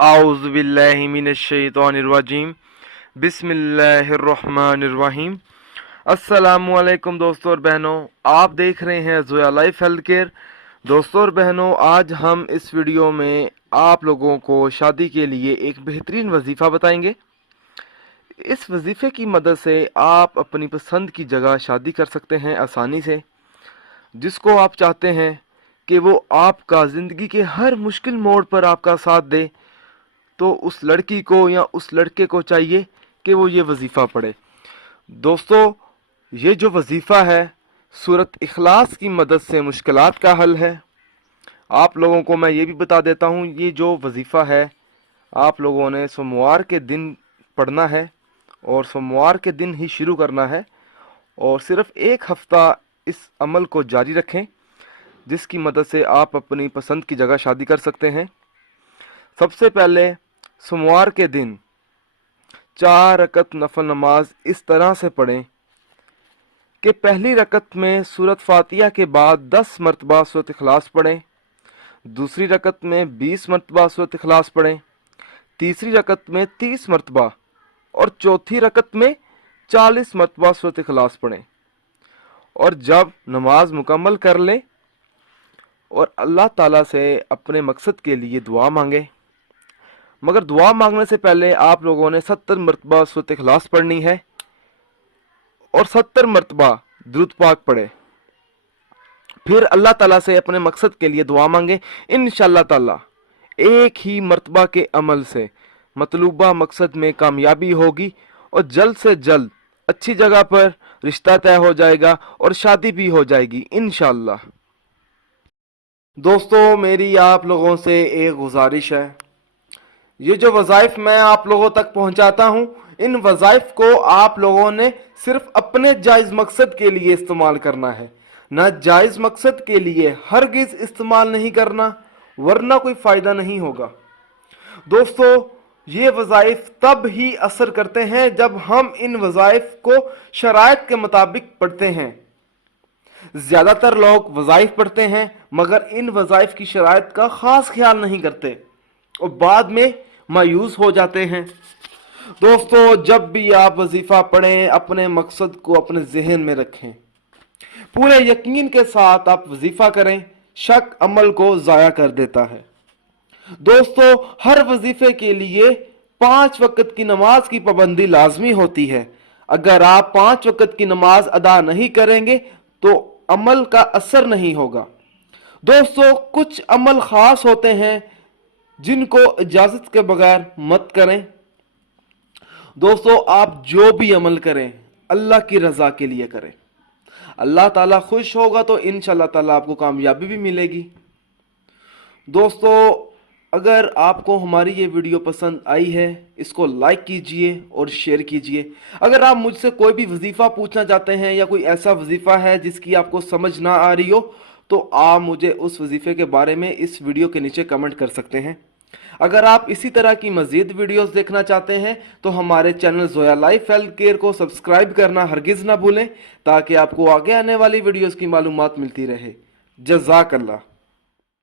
आऊज़ुबिल्लाहि मिनश्शैतानिर्रजीम बिस्मिल्लाहिर्रहमानिर्रहीम। अस्सलामुअलैकुम दोस्तों और बहनों, आप देख रहे हैं ज़ोया लाइफ हेल्थ केयर। दोस्तों और बहनों, आज हम इस वीडियो में आप लोगों को शादी के लिए एक बेहतरीन वजीफ़ा बताएंगे। इस वजीफ़े की मदद से आप अपनी पसंद की जगह शादी कर सकते हैं आसानी से। जिसको आप चाहते हैं कि वो आपका ज़िंदगी के हर मुश्किल मोड़ पर आपका साथ दे, तो उस लड़की को या उस लड़के को चाहिए कि वो ये वजीफ़ा पढ़े। दोस्तों, ये जो वजीफ़ा है सूरत इखलास की मदद से मुश्किलात का हल है। आप लोगों को मैं ये भी बता देता हूँ, ये जो वजीफ़ा है आप लोगों ने सोमवार के दिन पढ़ना है और सोमवार के दिन ही शुरू करना है और सिर्फ़ एक हफ़्ता इस अमल को जारी रखें, जिसकी मदद से आप अपनी पसंद की जगह शादी कर सकते हैं। सबसे पहले सोमवार के दिन 4 रकत नफल नमाज इस तरह से पढ़ें कि पहली रकत में सूरत फातिहा के बाद 10 मरतबा सूरत इखलास पढ़ें, दूसरी रकत में 20 मरतबा सूरत इखलास पढ़ें, तीसरी रकत में 30 मरतबा और चौथी रकत में 40 मरतबा सूरत इखलास पढ़ें। और जब नमाज मुकम्मल कर लें और अल्लाह ताला से अपने मकसद के लिए दुआ मांगे। मगर दुआ मांगने से पहले आप लोगों ने 70 मरतबा सूरत इखलास पढ़नी है और 70 मरतबा दुरूद पाक पढ़े। फिर अल्लाह ताला से अपने मकसद के लिए दुआ मांगे। इंशाअल्लाह ताला एक ही मरतबा के अमल से मतलूबा मकसद में कामयाबी होगी और जल्द से जल्द अच्छी जगह पर रिश्ता तय हो जाएगा और शादी भी हो जाएगी इंशाअल्लाह। दोस्तों, मेरी आप लोगों से एक गुजारिश है, ये जो वज़ाइफ मैं आप लोगों तक पहुंचाता हूं, इन वज़ाइफ को आप लोगों ने सिर्फ अपने जायज़ मकसद के लिए इस्तेमाल करना है, ना जायज़ मकसद के लिए हरगिज़ इस्तेमाल नहीं करना, वरना कोई फ़ायदा नहीं होगा। दोस्तों, ये वज़ाइफ तब ही असर करते हैं जब हम इन वज़ाइफ को शराइत के मुताबिक पढ़ते हैं। ज़्यादातर लोग वज़ाइफ पढ़ते हैं मगर इन वज़ाइफ की शराइत का ख़ास ख्याल नहीं करते और बाद में मायूस हो जाते हैं। दोस्तों, जब भी आप वजीफ़ा पढ़ें अपने मकसद को अपने जहन में रखें, पूरे यकीन के साथ आप वजीफ़ा करें। शक अमल को ज़ाया कर देता है। दोस्तों, हर वजीफ़े के लिए 5 वक्त की नमाज की पाबंदी लाजमी होती है। अगर आप 5 वक्त की नमाज अदा नहीं करेंगे तो अमल का असर नहीं होगा। दोस्तों, कुछ अमल खास होते हैं जिनको इजाजत के बगैर मत करें। दोस्तों, आप जो भी अमल करें अल्लाह की रजा के लिए करें। अल्लाह ताला खुश होगा तो इंशाअल्लाह ताला आपको कामयाबी भी मिलेगी। दोस्तों, अगर आपको हमारी ये वीडियो पसंद आई है, इसको लाइक कीजिए और शेयर कीजिए। अगर आप मुझसे कोई भी वजीफ़ा पूछना चाहते हैं या कोई ऐसा वजीफ़ा है जिसकी आपको समझ ना आ रही हो, तो आप मुझे उस वजीफ़े के बारे में इस वीडियो के नीचे कमेंट कर सकते हैं। अगर आप इसी तरह की मज़ीद वीडियोस देखना चाहते हैं तो हमारे channel Zoya life health care को सब्सक्राइब करना हरगिज़ ना भूलें, ताकि आपको आगे आने वाली वीडियोस की मालूमात मिलती रहे। जज़ाकल्लाह।